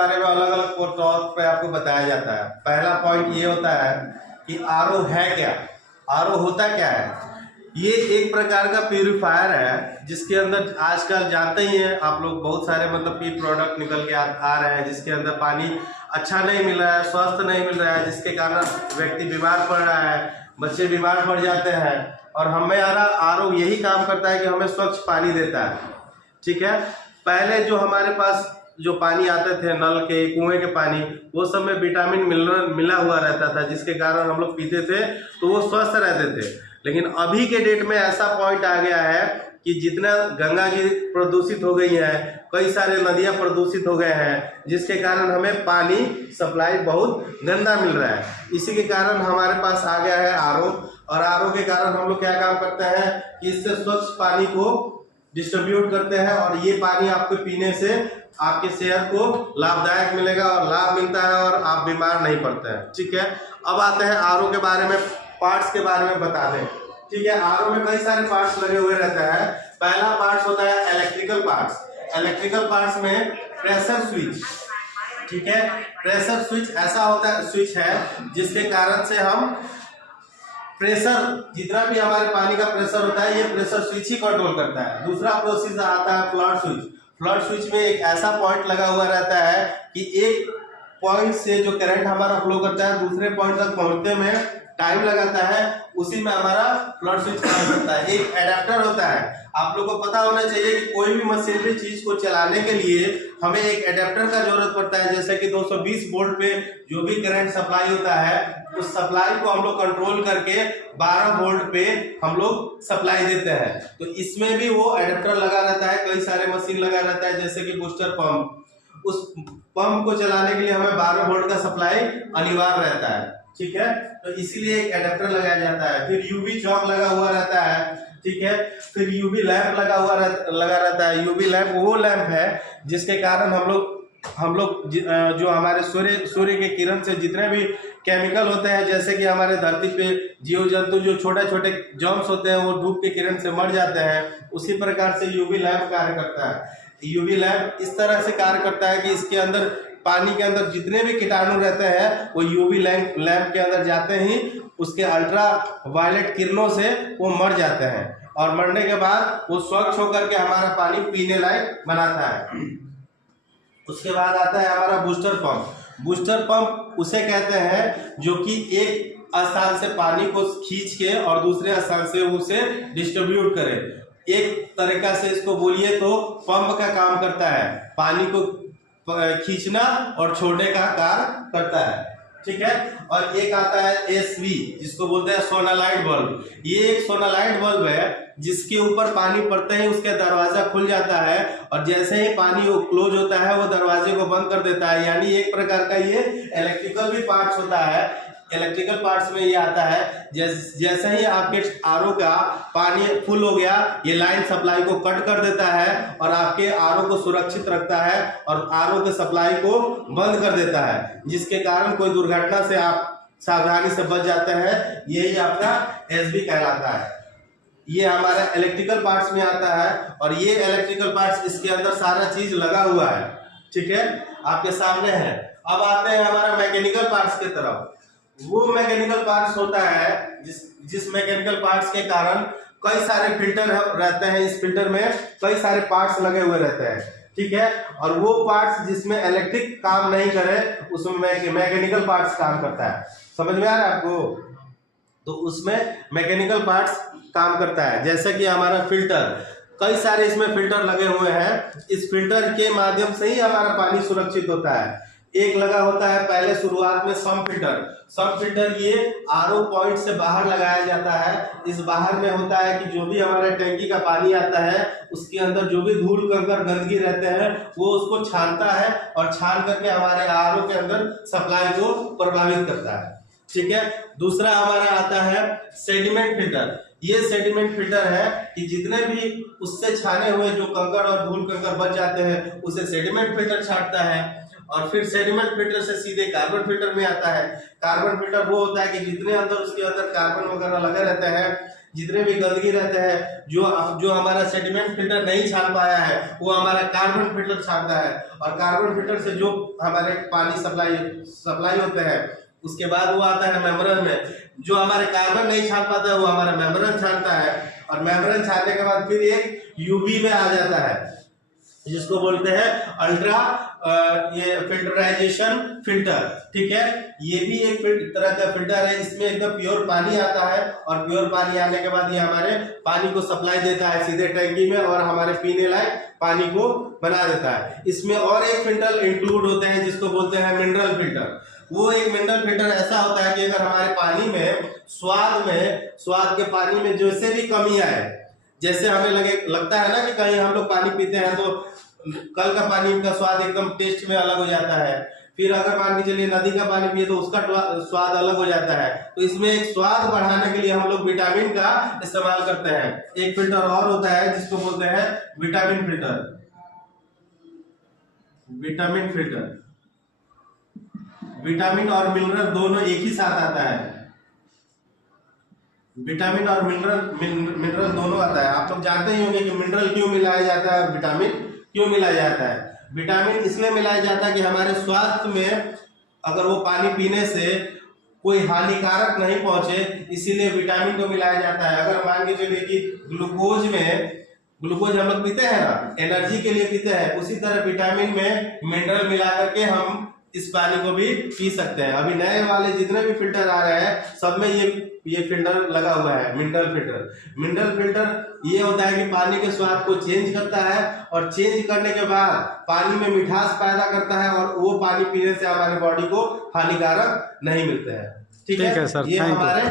बारे में अलग अलग तौर पे आपको बताया जाता है। पहला पॉइंट ये होता है कि आरओ है क्या, आरओ होता क्या है। ये एक प्रकार का प्यूरिफायर है जिसके अंदर आजकल जानते ही हैं आप लोग, बहुत सारे मतलब कि प्रोडक्ट निकल के आ रहे हैं जिसके अंदर पानी अच्छा नहीं मिल रहा है, स्वस्थ नहीं मिल रहा है, जिसके कारण व्यक्ति बीमार पड़ रहा है, बच्चे बीमार पड़ जाते हैं। और हमारा आरओ यही काम करता है कि हमें स्वच्छ पानी देता है। ठीक है, पहले जो हमारे पास जो पानी आते थे नल के, कुएं के पानी, वो सब में विटामिन मिनरल मिला हुआ रहता था, जिसके कारण हम लोग पीते थे तो वो स्वस्थ रहते थे। लेकिन अभी के डेट में ऐसा पॉइंट आ गया है कि जितना गंगा जी प्रदूषित हो गई है, कई सारे नदियां प्रदूषित हो गए हैं, जिसके कारण हमें पानी सप्लाई बहुत गंदा मिल रहा है। इसी के कारण हमारे पास आ गया है आरओ, और आरओ के कारण हम लोग क्या काम करते हैं कि इससे स्वच्छ पानी को डिस्ट्रीब्यूट करते हैं, और ये पानी आपके पीने से आपके सेहत को लाभदायक मिलेगा और लाभ मिलता है और आप बीमार नहीं पड़ते हैं। ठीक है, अब आते हैं आरओ के बारे में, पार्ट्स के बारे में बता दें। ठीक है, आरओ में कई सारे पार्ट्स लगे हुए रहते हैं। पहला पार्ट्स होता है इलेक्ट्रिकल पार्ट्स। इलेक्ट्रिकल पार्ट्स में प्रेशर स्विच, ठीक है, प्रेशर स्विच ऐसा होता है, स्विच है जिसके कारण से हम प्रेशर, जितना भी हमारे पानी का प्रेशर होता है, ये प्रेशर स्विच ही कंट्रोल करता है। दूसरा प्रोसेस आता है फ्लड स्विच। फ्लड स्विच में एक ऐसा पॉइंट लगा हुआ रहता है कि एक पॉइंट से जो करंट हमारा फ्लो करता है दूसरे पॉइंट तक पहुंचने में टाइम लगाता है, उसी में हमारा फ्लड स्विच काम करता है। एक एडाप्टर होता है, आप लोगों को पता होना चाहिए कि कोई भी मशीनरी चीज को चलाने के लिए हमें एक एडाप्टर का जरूरत पड़ता है। जैसे कि 220 वोल्ट पे जो भी करंट सप्लाई होता है, उस सप्लाई को हम लोग कंट्रोल करके 12 वोल्ट पे हम लोग सप्लाई देते हैं। तो इसमें भी वो एडाप्टर लगा रहता है, कई सारे मशीन लगा रहता है, जैसे कि बूस्टर पंप। उस पंप को चलाने के लिए हमें 12 वोल्ट का सप्लाई अनिवार्य रहता है। ठीक है, तो इसीलिए एक एडाप्टर लगाया जाता है। फिर यूवी चौक लगा हुआ रहता है। ठीक है, फिर यूवी लैंप लगा रहता है। यूवी लैंप वो लैंप है जिसके कारण हम लोग जो हमारे सूर्य के किरण से जितने भी केमिकल होते हैं, जैसे कि हमारे धरती पे जीव जंतु जो छोटे छोटे जर्म्स होते हैं वो धूप के किरण से मर जाते हैं, उसी प्रकार से यूवी लैंप कार्य करता है। यूवी लैंप इस तरह से कार्य करता है कि इसके अंदर, पानी के अंदर जितने भी कीटाणु रहते हैं वो यूवी लैंप के अंदर जाते ही उसके अल्ट्रा वायलेट किरणों से वो मर जाते हैं, और मरने के बाद वो स्वच्छ होकर के हमारा पानी पीने लायक बनाता है। उसके बाद आता है हमारा बूस्टर पंप। बूस्टर पंप उसे कहते हैं जो कि एक स्थान से पानी को खींच के और दूसरे स्थान से उसे डिस्ट्रीब्यूट करे। एक तरीका से इसको बोलिए तो पंप का काम करता है, पानी को खींचना और छोड़ने का कार्य करता है। ठीक है, और एक आता है एसवी, जिसको बोलते हैं सोनालाइट बल्ब। ये एक सोनालाइट बल्ब है जिसके ऊपर पानी पड़ते ही उसका दरवाजा खुल जाता है, और जैसे ही पानी वो क्लोज होता है वो दरवाजे को बंद कर देता है। यानी एक प्रकार का ये इलेक्ट्रिकल भी पार्ट्स होता है। इलेक्ट्रिकल पार्ट्स में ये आता है, जैसे ही आपके आरओ का पानी फुल हो गया, ये लाइन सप्लाई को कट कर देता है और आपके आरओ को सुरक्षित रखता है और आरओ के सप्लाई को बंद कर देता है, जिसके कारण कोई दुर्घटना से आप सावधानी से बच जाते हैं। यही आपका एसबी कहलाता है। ये हमारा इलेक्ट्रिकल पार्ट्स में आता है, और ये इलेक्ट्रिकल पार्ट्स, इसके अंदर सारा चीज लगा हुआ है। ठीक है, आपके सामने है। अब आते हैं हमारा मैकेनिकल पार्ट्स की तरफ। वो मैकेनिकल पार्ट्स होता है जिस मैकेनिकल पार्ट्स के कारण कई सारे फिल्टर रहते हैं। इस फिल्टर में कई सारे पार्ट्स लगे हुए रहते हैं। ठीक है, और वो पार्ट्स जिसमें इलेक्ट्रिक काम नहीं करे उसमें मैकेनिकल पार्ट्स काम करता है। समझ में आ रहा है आपको? तो उसमें मैकेनिकल पार्ट्स काम करता है। जैसे कि हमारा फिल्टर, कई सारे इसमें फिल्टर लगे हुए हैं। इस फिल्टर के माध्यम से ही हमारा पानी सुरक्षित होता है। एक लगा होता है पहले शुरुआत में सम फिल्टर। सम फिल्टर ये आरओ पॉइंट से बाहर लगाया जाता है। इस बाहर में होता है कि जो भी हमारे टैंकी का पानी आता है उसके अंदर जो भी धूल कंकड़ गंदगी रहते हैं वो उसको छानता है, और छान करके हमारे आरओ के अंदर सप्लाई को प्रभावित करता है। ठीक है, दूसरा हमारा आता है सेडिमेंट फिल्टर। ये सेडिमेंट फिल्टर है कि जितने भी उससे छाने हुए जो कंकड़ और धूल कंकड़ बच जाते हैं उसे सेडिमेंट फिल्टर छांटता है, और फिर सेडिमेंट फिल्टर से सीधे कार्बन फिल्टर में आता है। कार्बन फिल्टर वो होता है कि जितने अंदर उसके अंदर कार्बन वगैरह लगे रहते हैं, जितने भी गंदगी रहते हैं, जो हमारा सेडिमेंट फिल्टर नहीं छान पाया है वो हमारा कार्बन फिल्टर छानता है, और कार्बन फिल्टर से जो हमारे पानी सप्लाई होते हैं उसके बाद वो आता है मेम्ब्रेन में। जो हमारे कार्बन नहीं छान पाता है वो हमारा मेम्ब्रेन छानता है, और मेम्ब्रेन छानने के बाद फिर एक यूवी में आ जाता है जिसको बोलते हैं अल्ट्रा ये फिल्टराइजेशन फिल्टर। ठीक है, ये भी एक तरह का फिल्टर है। इसमें एकदम प्योर पानी आता है, और प्योर पानी आने के बाद ये हमारे पानी को सप्लाई देता है सीधे टैंकी में, और हमारे पीने लायक पानी को बना देता है। इसमें और एक फिल्टर इंक्लूड होते हैं जिसको बोलते हैं मिनरल फिल्टर। वो एक मिनरल फिल्टर ऐसा होता है कि अगर हमारे पानी में स्वाद के पानी में जैसे भी कमी आए, जैसे हमें लगता है ना कि कहीं हम लोग पानी पीते हैं तो कल का पानी का स्वाद एकदम टेस्ट में अलग हो जाता है, फिर अगर मान के चलिए नदी का पानी पिए तो उसका स्वाद अलग हो जाता है। तो इसमें एक स्वाद बढ़ाने के लिए हम लोग विटामिन का इस्तेमाल करते हैं। एक फिल्टर और होता है जिसको बोलते हैं विटामिन फिल्टर। विटामिन और मिनरल दोनों एक ही साथ आता है। विटामिन और मिनरल दोनों आता है। आप लोग जानते ही होंगे कि मिनरल क्यों मिलाया जाता है, विटामिन क्यों मिलाया जाता है। विटामिन इसलिए मिलाया जाता है कि हमारे स्वास्थ्य में अगर वो पानी पीने से कोई हानिकारक नहीं पहुंचे, इसीलिए विटामिन को मिलाया जाता है। अगर मान के चलिए कि ग्लूकोज हम लोग पीते हैं ना, एनर्जी के लिए पीते हैं, उसी तरह विटामिन में मिनरल मिला करके हम इस पानी को भी पी सकते हैं। अभी नए वाले जितने भी फिल्टर आ रहे हैं सब में ये फिल्टर लगा हुआ है, मिनरल फिल्टर। मिनरल फिल्टर ये होता है कि पानी के स्वाद को चेंज करता है, और चेंज करने के बाद पानी में मिठास पैदा करता है, और वो पानी पीने से हमारे बॉडी को हानिकारक नहीं मिलते हैं। ठीक है सर, ये हमारे